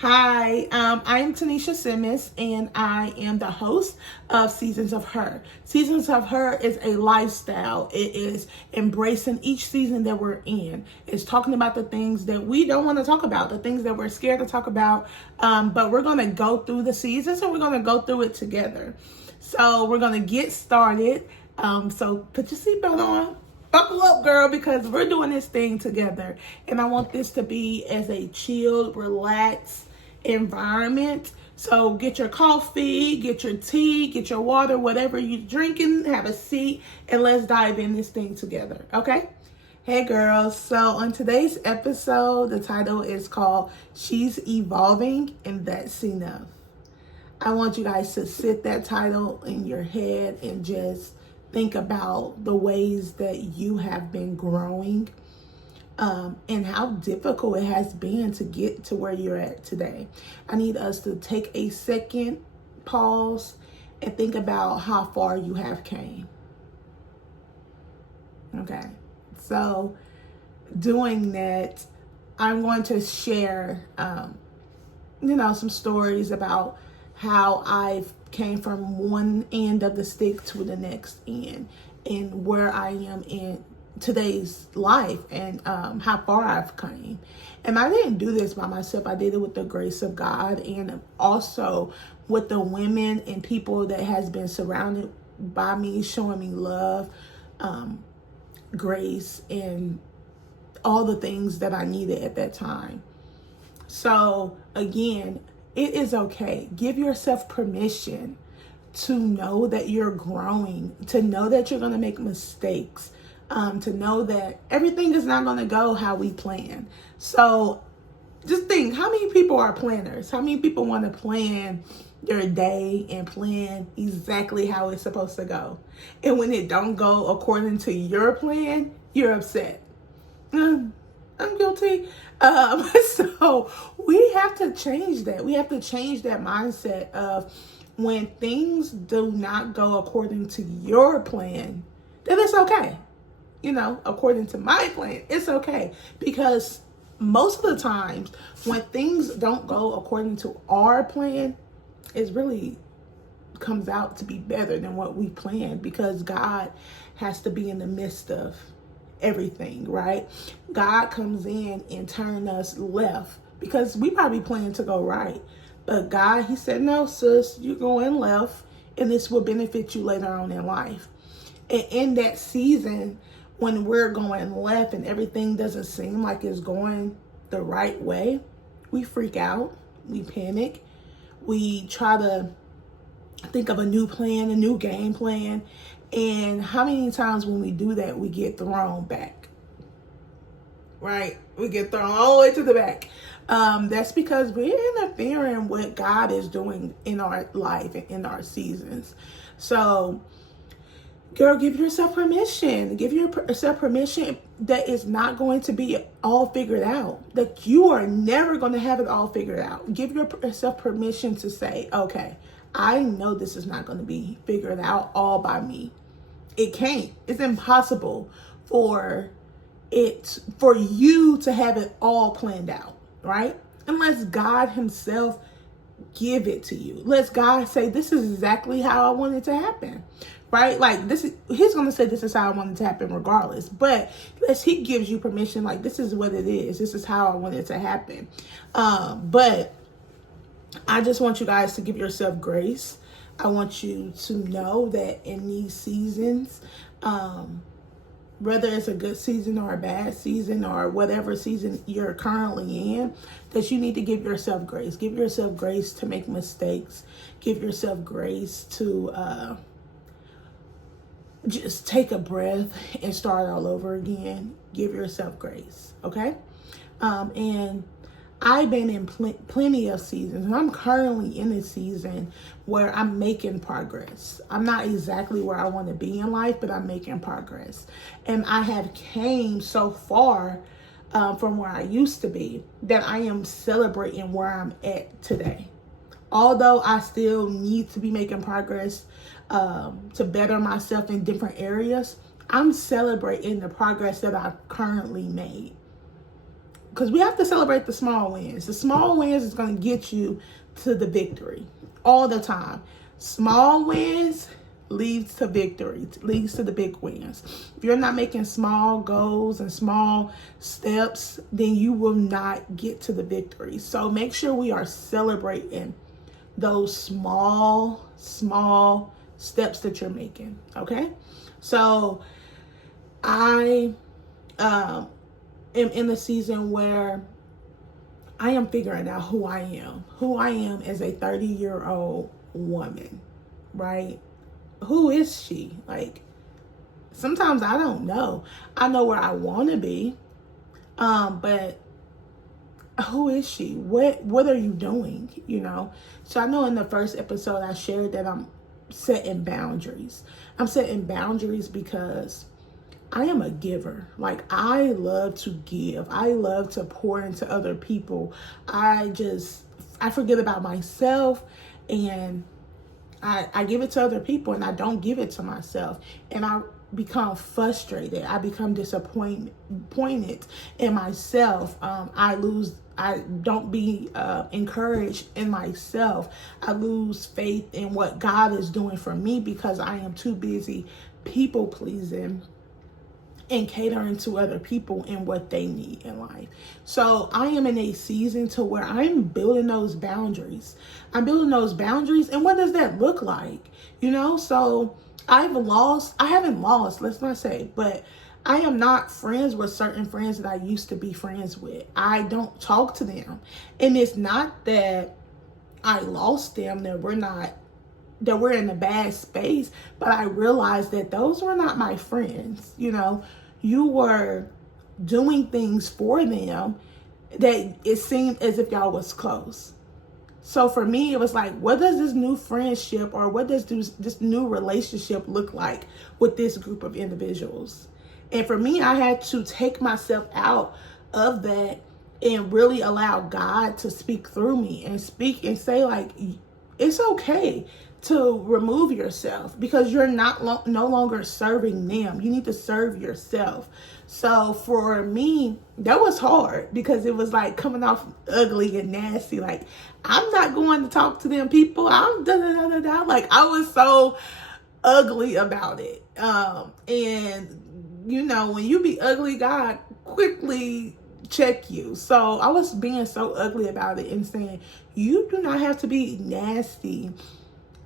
Hi, I'm Tanisha Simmons, and I am the host of Seasons of Her. Seasons of Her is a lifestyle. It is embracing each season that we're in. It's talking about the things that we don't want to talk about, the things that we're scared to talk about. But we're going to go through the seasons and we're going to go through it together. So we're going to get started. So put your seatbelt on. Buckle up, girl, because we're doing this thing together. And I want this to be as a chilled, relaxed environment. So get your coffee, get your tea, get your water, whatever you're drinking, have a seat, and let's dive in this thing together, okay? Hey, girls. So on today's episode, the title is called She's Evolving, and That's Enough. I want you guys to sit that title in your head and just think about the ways that you have been growing, and how difficult it has been to get to where you're at today. I need us to take a second, pause, and think about how far you have came. Okay, so doing that, I'm going to share, some stories about how I've came from one end of the stick to the next end, and where I am in today's life, and how far I've come. And I didn't do this by myself. I did it with the grace of God, and also with the women and people that has been surrounded by me, showing me love, grace, and all the things that I needed at that time. So again, it is okay. Give yourself permission to know that you're growing, to know that you're going to make mistakes, to know that everything is not going to go how we plan. So just think, how many people are planners? How many people want to plan their day and plan exactly how it's supposed to go? And when it don't go according to your plan, you're upset. I'm guilty. So we have to change that. We have to change that mindset of when things do not go according to your plan, then it's okay. According to my plan, it's okay. Because most of the times when things don't go according to our plan, it really comes out to be better than what we planned, because God has to be in the midst of everything, right? God comes in and turn us left, because we probably plan to go right. But God, he said, no, sis, you're going left, and this will benefit you later on in life. And in that season, when we're going left and everything doesn't seem like it's going the right way, we freak out, we panic, we try to think of a new plan, a new game plan. And how many times when we do that, we get thrown back, right? We get thrown all the way to the back. That's because we're interfering with what God is doing in our life and in our seasons. So, girl, give yourself permission. Give yourself permission that it's not going to be all figured out. That you are never going to have it all figured out. Give yourself permission to say, okay, I know this is not going to be figured out all by me. It can't. It's impossible for you to have it all planned out, right? Unless God himself give it to you. Let God say, this is exactly how I want it to happen, right? Like he's going to say, this is how I want it to happen regardless. But unless he gives you permission, like, this is what it is. This is how I want it to happen. But I just want you guys to give yourself grace. I want you to know that in these seasons, whether it's a good season or a bad season or whatever season you're currently in, that you need to give yourself grace. Give yourself grace to make mistakes. Give yourself grace to just take a breath and start all over again. Give yourself grace, okay? And I've been in plenty of seasons, and I'm currently in a season where I'm making progress. I'm not exactly where I want to be in life, but I'm making progress. And I have came so far from where I used to be that I am celebrating where I'm at today. Although I still need to be making progress to better myself in different areas, I'm celebrating the progress that I've currently made. because we have to celebrate the small wins. The small wins is going to get you to the victory all the time. Small wins leads to victory, leads to the big wins. If you're not making small goals and small steps, then you will not get to the victory. So make sure we are celebrating those small steps that you're making. Okay. So I am in the season where I am figuring out who I am as a 30-year-old woman, right? Who is she? Like, sometimes I don't know. I know where I want to be, but who is she? What are you doing? You know? So I know in the first episode I shared that I'm setting boundaries. I'm setting boundaries because I am a giver. Like, I love to give. I love to pour into other people. I forget about myself, and I give it to other people, and I don't give it to myself. And I become frustrated. I become disappointed in myself. I don't be encouraged in myself. I lose faith in what God is doing for me because I am too busy people pleasing and catering to other people and what they need in life. So I am in a season to where I'm building those boundaries. I'm building those boundaries. And what does that look like? You know, so I haven't lost, let's not say, but I am not friends with certain friends that I used to be friends with. I don't talk to them. And it's not that I lost them, that we're in a bad space, but I realized that those were not my friends. You know, you were doing things for them that it seemed as if y'all was close. So for me, it was like, what does this new friendship or what does this new relationship look like with this group of individuals? And for me, I had to take myself out of that and really allow God to speak through me and speak and say, like, it's okay to remove yourself because you're no longer serving them. You need to serve yourself. So for me, that was hard because it was like coming off ugly and nasty. Like, I'm not going to talk to them people. I'm da-da-da-da-da. Like, I was so ugly about it. And you know, when you be ugly, God quickly check you. So I was being so ugly about it and saying, you do not have to be nasty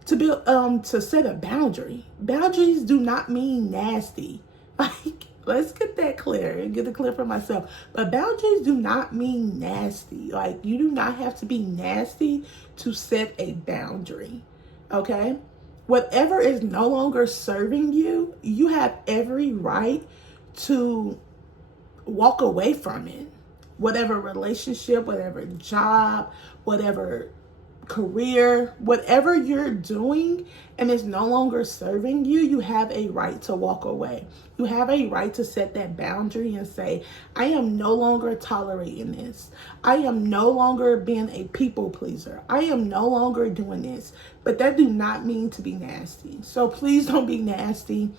to build to set a boundary. Boundaries do not mean nasty. Like, let's get that clear and get it clear for myself. But boundaries do not mean nasty. Like, you do not have to be nasty to set a boundary. Okay? Whatever is no longer serving you, you have every right to walk away from it. Whatever relationship, whatever job, whatever career, whatever you're doing and it's no longer serving you, you have a right to walk away. You have a right to set that boundary and say, I am no longer tolerating this. I am no longer being a people pleaser. I am no longer doing this. But that do not mean to be nasty. So please don't be nasty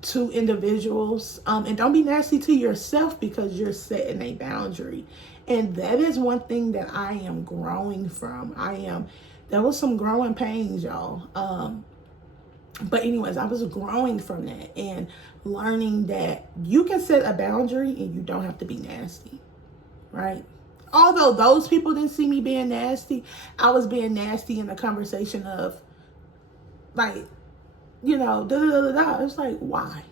to individuals, and don't be nasty to yourself because you're setting a boundary. And that is one thing that I am growing from. There was some growing pains, y'all. But anyways, I was growing from that and learning that you can set a boundary and you don't have to be nasty, right? Although those people didn't see me being nasty, I was being nasty in the conversation of, like, you know, da-da-da-da-da. It's like, why?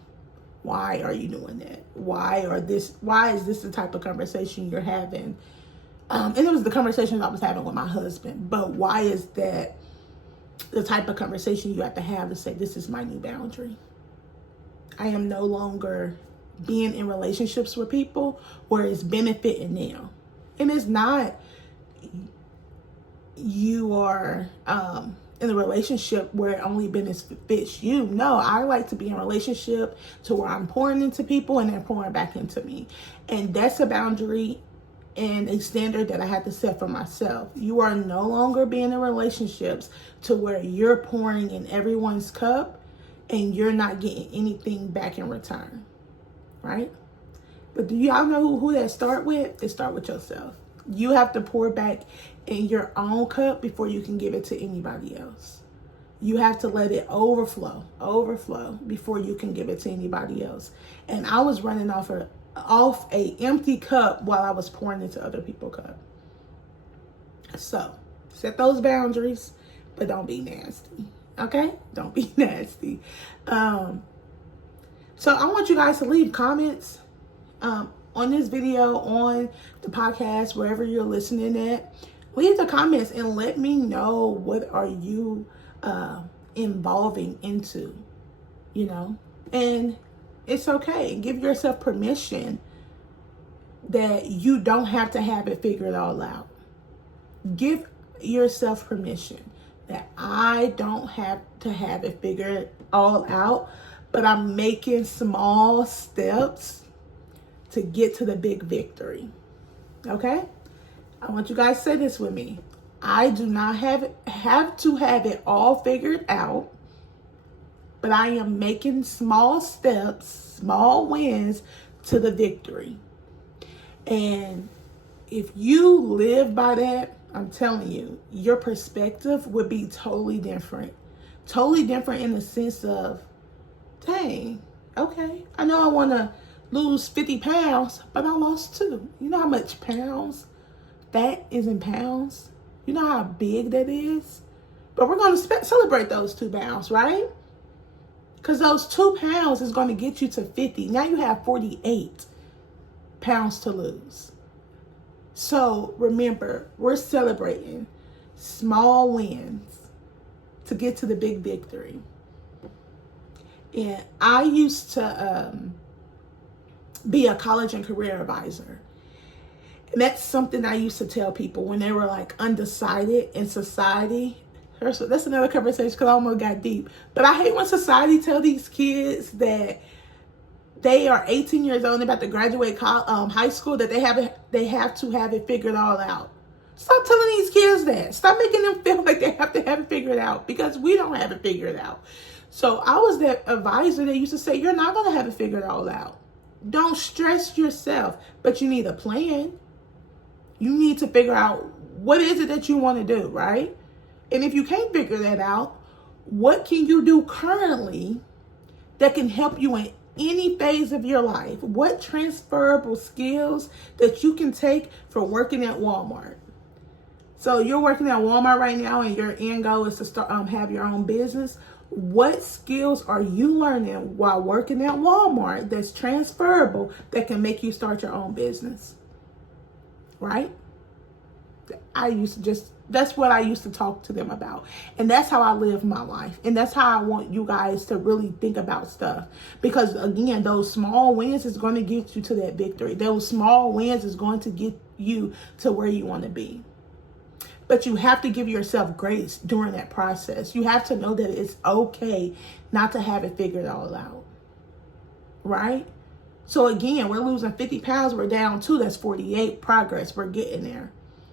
Why are you doing that? Why is this the type of conversation you're having? And it was the conversation I was having with my husband. But why is that the type of conversation you have to say, this is my new boundary? I am no longer being in relationships with people where it's benefiting them. And it's not you are in a relationship where it only benefits you. No, I like to be in a relationship to where I'm pouring into people and they're pouring back into me. And that's a boundary and a standard that I had to set for myself. You are no longer being in relationships to where you're pouring in everyone's cup and you're not getting anything back in return, right? But do y'all know who that start with? It start with yourself. You have to pour back in your own cup before you can give it to anybody else. You have to let it overflow before you can give it to anybody else. And I was running off a empty cup while I was pouring into other people's cup. So set those boundaries, but don't be nasty. Okay? Don't be nasty. So I want you guys to leave comments on this video, on the podcast, wherever you're listening at. Leave the comments and let me know what are you involving into, and it's okay. Give yourself permission that you don't have to have it figured all out. Give yourself permission that I don't have to have it figured all out, but I'm making small steps to get to the big victory. Okay? I want you guys to say this with me. I do not have to have it all figured out, but I am making small steps, small wins to the victory. And if you live by that, I'm telling you, your perspective would be totally different. Totally different in the sense of, dang, okay, I know I want to lose 50 pounds, but I lost 2. You know how much pounds that is in pounds? You know how big that is? But we're going to celebrate those 2 pounds, right? Because those 2 pounds is going to get you to 50. Now you have 48 pounds to lose. So remember, we're celebrating small wins to get to the big victory. And I used to be a college and career advisor. And that's something I used to tell people when they were like undecided in society. That's another conversation because I almost got deep. But I hate when society tell these kids that they are 18 years old and they're about to graduate high school, that they have to have it figured all out. Stop telling these kids that. Stop making them feel like they have to have it figured out, because we don't have it figured out. So I was that advisor that used to say, you're not going to have it figured all out. Don't stress yourself, but you need a plan. You need to figure out what is it that you want to do, right? And if you can't figure that out, what can you do currently that can help you in any phase of your life? What transferable skills that you can take from working at Walmart? So you're working at Walmart right now and your end goal is to start have your own business. What skills are you learning while working at Walmart that's transferable that can make you start your own business? Right? That's what I used to talk to them about. And that's how I live my life. And that's how I want you guys to really think about stuff. Because again, those small wins is going to get you to that victory. Those small wins is going to get you to where you want to be. But you have to give yourself grace during that process. You have to know that it's okay not to have it figured all out. Right? So again, we're losing 50 pounds. We're down 2. That's 48 progress. We're getting there.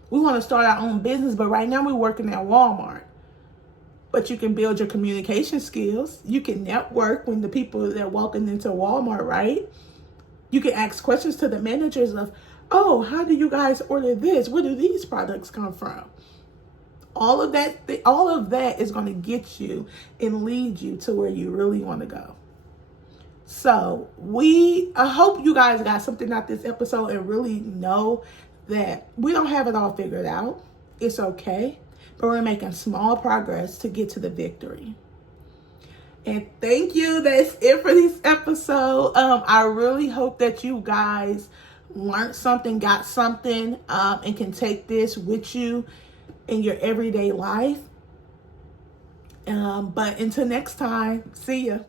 We want to start our own business, but right now we're working at Walmart. But you can build your communication skills. You can network when the people that are walking into Walmart, right? You can ask questions to the managers of, oh, how do you guys order this? Where do these products come from? All of that is going to get you and lead you to where you really want to go. So I hope you guys got something out this episode and really know that we don't have it all figured out. It's okay. But we're making small progress to get to the victory. And thank you. That's it for this episode. I really hope that you guys learned something, got something, and can take this with you in your everyday life. But until next time, see ya.